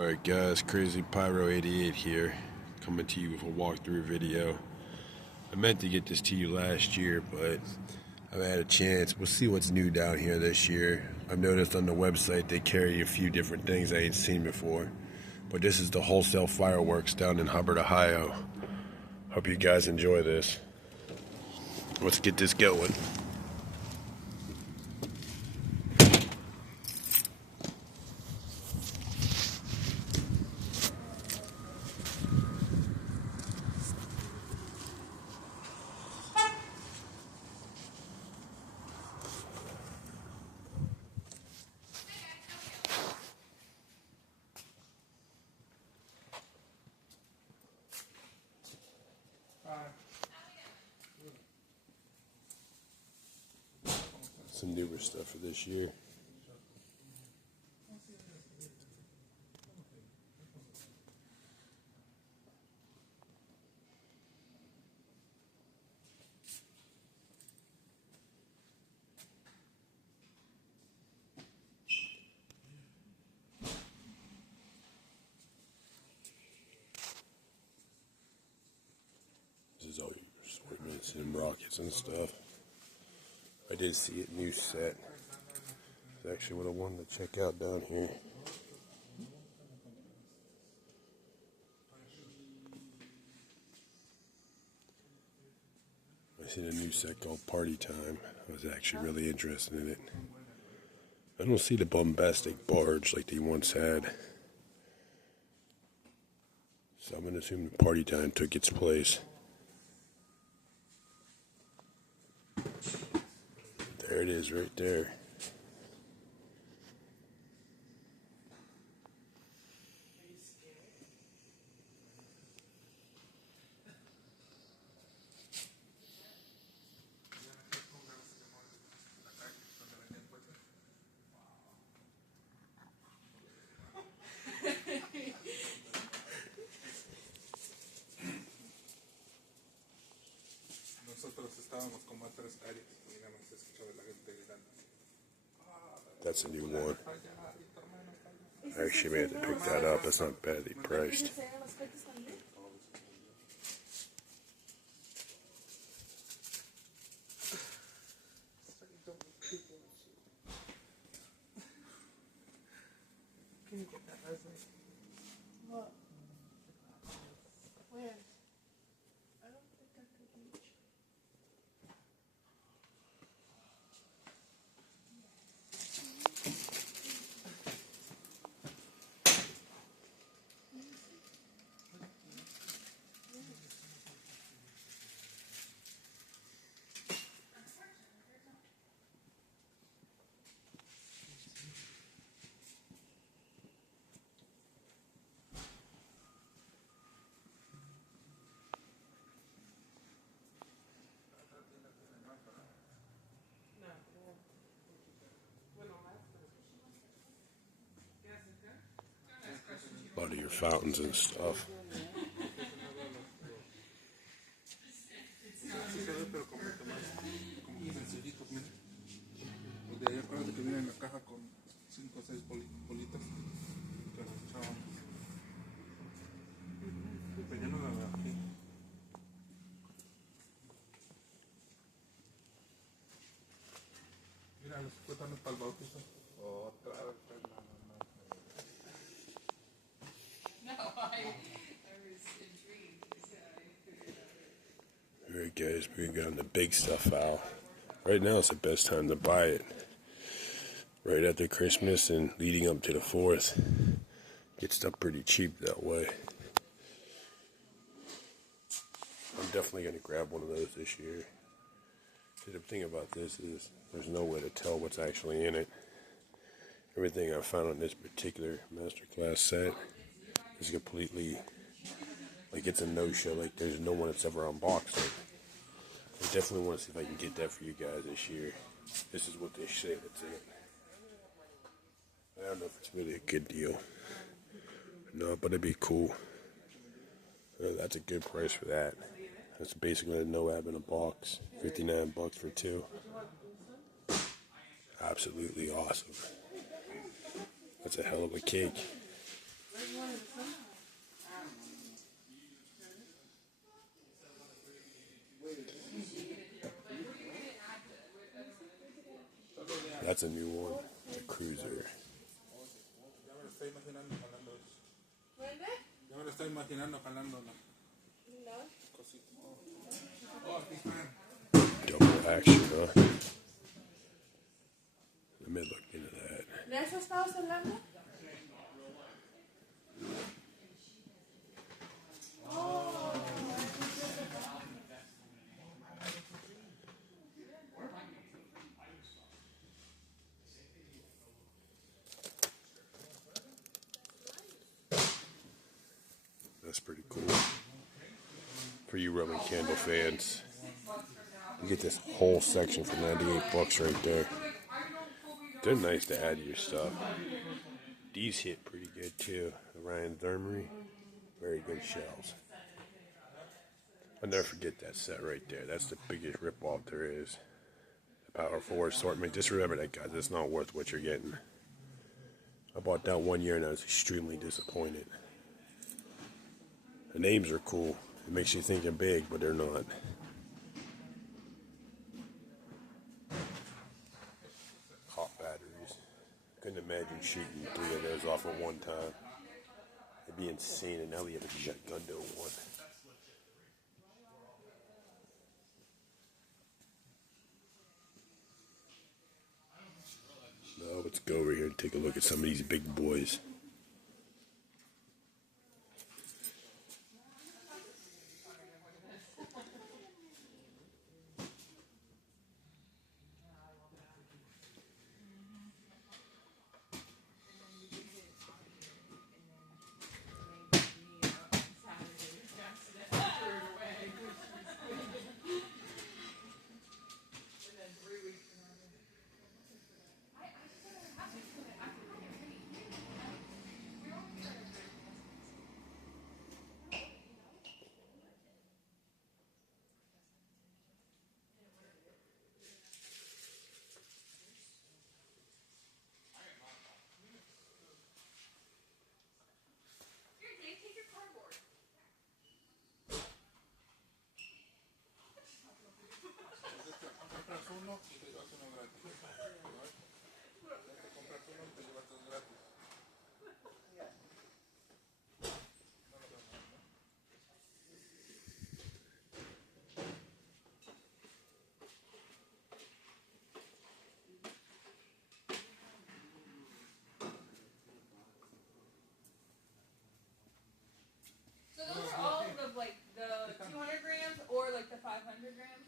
Alright guys, Crazy Pyro 88 here, coming to you with a walkthrough video. I meant to get this to you last year, but I haven't had a chance. We'll see what's new down here this year. I've noticed on the website they carry a few different things I ain't seen before. But this is the Wholesale fireworks down in Hubbard, Ohio. Hope you guys enjoy this. Let's get this going. Some newer stuff for this year. This is all your assortments and rockets and stuff. I did see a new set. It's actually what I wanted to check out down here. I seen a new set called Party Time. I was actually really interested in it. I don't see the bombastic barge like they once had. So I'm going to assume the Party Time took its place. There it is right there. That's a new one. I actually may have to pick that up. That's not badly priced. Can you get that resume? What? Where? I don't think I could reach. A lot of your fountains and stuff. Alright guys, we're getting the big stuff out. Right now it's the best time to buy it. Right after Christmas and leading up to the 4th. Get stuff pretty cheap that way. I'm definitely going to grab one of those this year. See, the thing about this is there's no way to tell what's actually in it. Everything I found on this particular masterclass set is completely, like, it's a no-show. Like, there's no one that's ever unboxed it. I definitely want to see if I can get that for you guys this year. This is what they say that's in it. I don't know if it's really a good deal. No, but it'd be cool. That's a good price for that. That's basically a no-ab in a box. $59 for 2. Absolutely awesome. That's a hell of a cake. That's a new one. The Cruiser. ¿Vende? Yo me lo estoy imaginando jalándola. No. Oh, aquí están. Double action, huh? Let me look into that. ¿De eso estabas hablando? That's pretty cool. For you Roman candle fans. You get this whole section for $98 right there. They're nice to add to your stuff. These hit pretty good too. The Ryan Thermery. Very good shells. I'll never forget that set right there. That's the biggest ripoff there is. The Power 4 assortment. Just remember that, guys. It's not worth what you're getting. I bought that one year and I was extremely disappointed. The names are cool. It makes you think they're big, but they're not. Hot batteries. Couldn't imagine shooting 3 of those off at one time. It'd be insane, and now we have a shotgun to one. Now let's go over here and take a look at some of these big boys. Compras uno y te llevas uno gratis. Te compras uno y te llevas dos gratis. So those are all of like the 200 grams or like the 500 grams.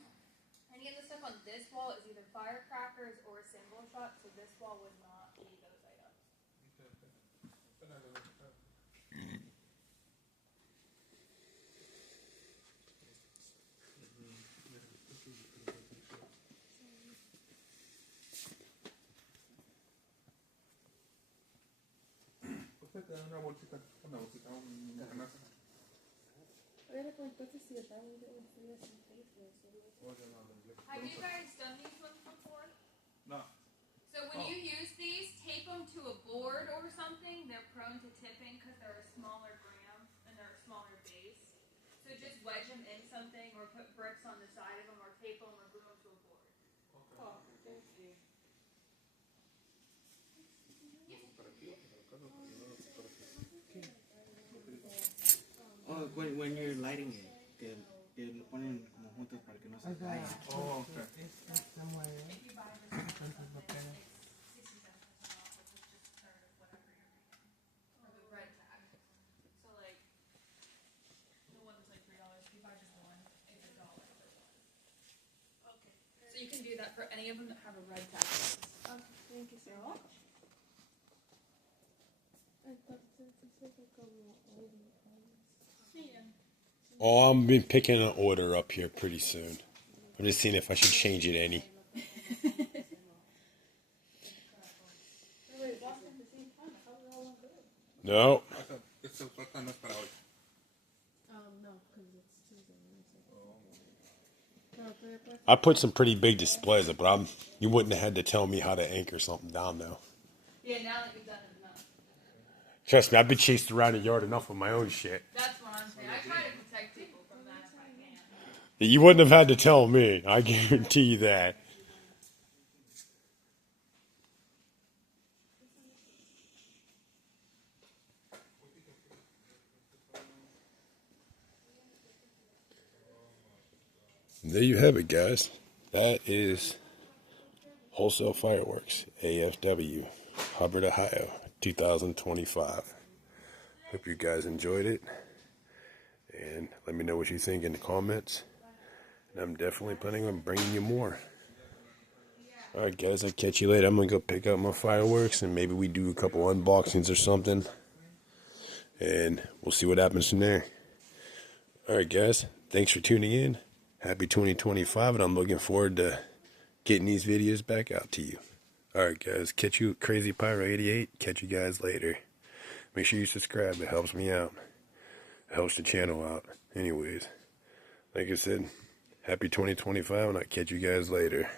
Any of the stuff on this wall is either firecrackers or single shot, so this wall would not be those items. Usted te da una bolsita, una canasta. Oye, le preguntaste si estaban de un frío sin frío. Have you guys done these ones before? No. So when you use these, tape them to a board or something. They're prone to tipping because they're a smaller gram and they're a smaller base. So just wedge them in something or put bricks on the side of them or tape them or glue them to a board. Oh, thank you. Oh, when you're lighting it, que lo ponen como juntos para que no se caigan. Oh, okay. Or the red tag. So like the one that's like $3. If you buy just one, it's $1 for one. Okay. So you can do that for any of them that have a red tag. Thank you so much. Entonces, eso fue como Oh, I'm been picking an order up here pretty soon. I'm just seeing if I should change it any. No. Esta oferta no es para hoy. no, because it's Tuesday. I put some pretty big displays up, but you wouldn't have had to tell me how to anchor something down though. Yeah, now that you've done it enough. Trust me, I've been chased around the yard enough with my own shit. That's what I'm saying. I try to protect people from that if I can. You wouldn't have had to tell me. I guarantee you that. There you have it, guys. That is Wholesale Fireworks, AFW, Hubbard, Ohio, 2025. Hope you guys enjoyed it. And let me know what you think in the comments. And I'm definitely planning on bringing you more. Alright guys, I'll catch you later. I'm going to go pick up my fireworks and maybe we do a couple unboxings or something. And we'll see what happens from there. Alright guys, thanks for tuning in. Happy 2025, and I'm looking forward to getting these videos back out to you. Alright guys, catch you Crazy Pyro 88. Catch you guys later. Make sure you subscribe. It helps me out. It helps the channel out. Anyways, like I said, happy 2025, and I'll catch you guys later.